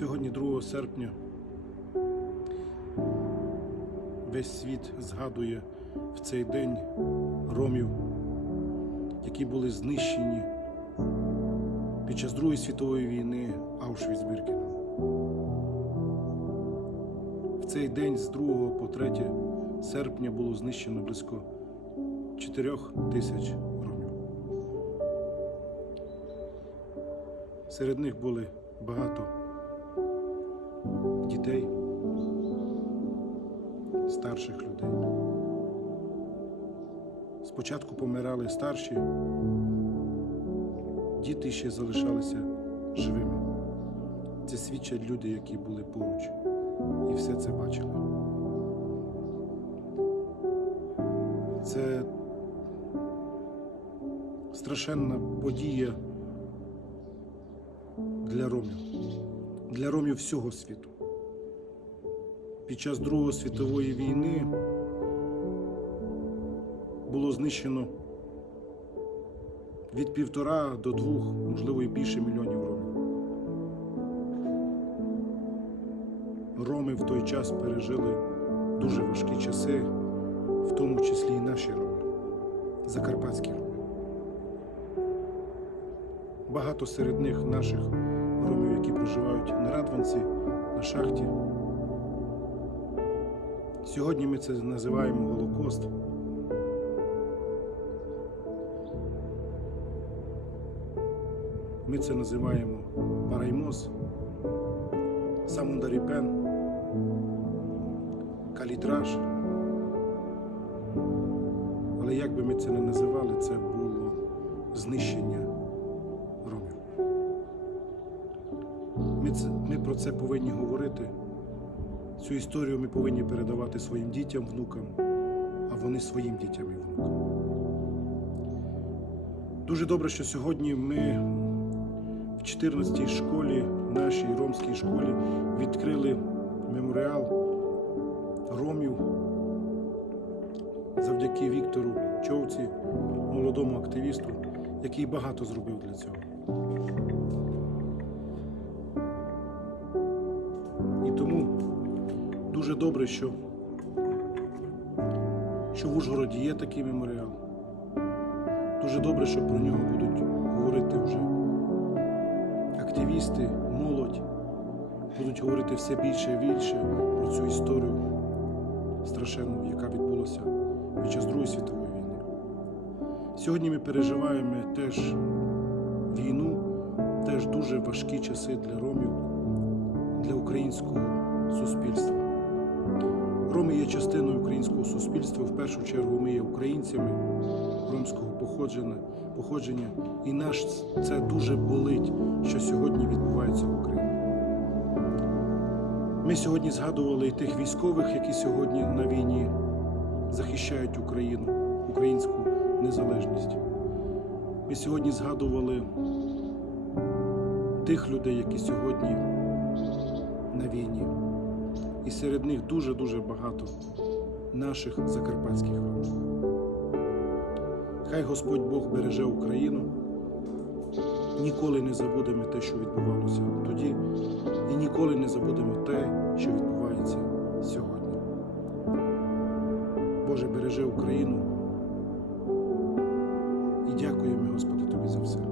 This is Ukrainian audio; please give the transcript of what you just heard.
Сьогодні, 2 серпня, весь світ згадує в цей день ромів, які були знищені під час Другої світової війни Аушвіц-Біркеном. В цей день з 2 по 3 серпня було знищено близько 4 тисяч ромів. Серед них були багато дітей, старших людей. Спочатку помирали старші, діти ще залишалися живими. Це свідчать люди, які були поруч, і все це бачили. Це страшенна подія для ромів, для ромів всього світу. Під час Другої світової війни було знищено від півтора до двох, можливо, і більше мільйонів ромів. Роми в той час пережили дуже важкі часи, в тому числі і наші роми, закарпатські роми. Багато серед них наших ромів, які проживають на Радванці, на шахті. Сьогодні ми це називаємо Голокост. Ми це називаємо Параймос, Самундаріпен, Калітраж. Але як би ми це не називали, це було знищення ромів. Ми, це, ми про це повинні говорити. Цю історію ми повинні передавати своїм дітям, внукам, а вони своїм дітям і внукам. Дуже добре, що сьогодні ми в 14-й школі, нашій ромській школі, відкрили меморіал ромів завдяки Віктору Човці, молодому активісту, який багато зробив для цього. Дуже добре, що, що в Ужгороді є такий меморіал. Дуже добре, що про нього будуть говорити вже активісти, молодь, будуть говорити все більше і більше про цю історію страшенну, яка відбулася під час Другої світової війни. Сьогодні ми переживаємо теж війну, теж дуже важкі часи для ромів, для українського суспільства. Роми є частиною українського суспільства. В першу чергу ми є українцями ромського походження, походження. і наш це дуже болить, що сьогодні відбувається в Україні. Ми сьогодні згадували і тих військових, які сьогодні на війні захищають Україну, українську незалежність. Ми сьогодні згадували тих людей, які сьогодні на війні. І серед них дуже-дуже багато наших закарпатських ромів. Хай Господь Бог береже Україну. Ніколи не забудемо те, що відбувалося тоді, і ніколи не забудемо те, що відбувається сьогодні. Боже, бережи Україну і дякуємо, Господи, Тобі за все.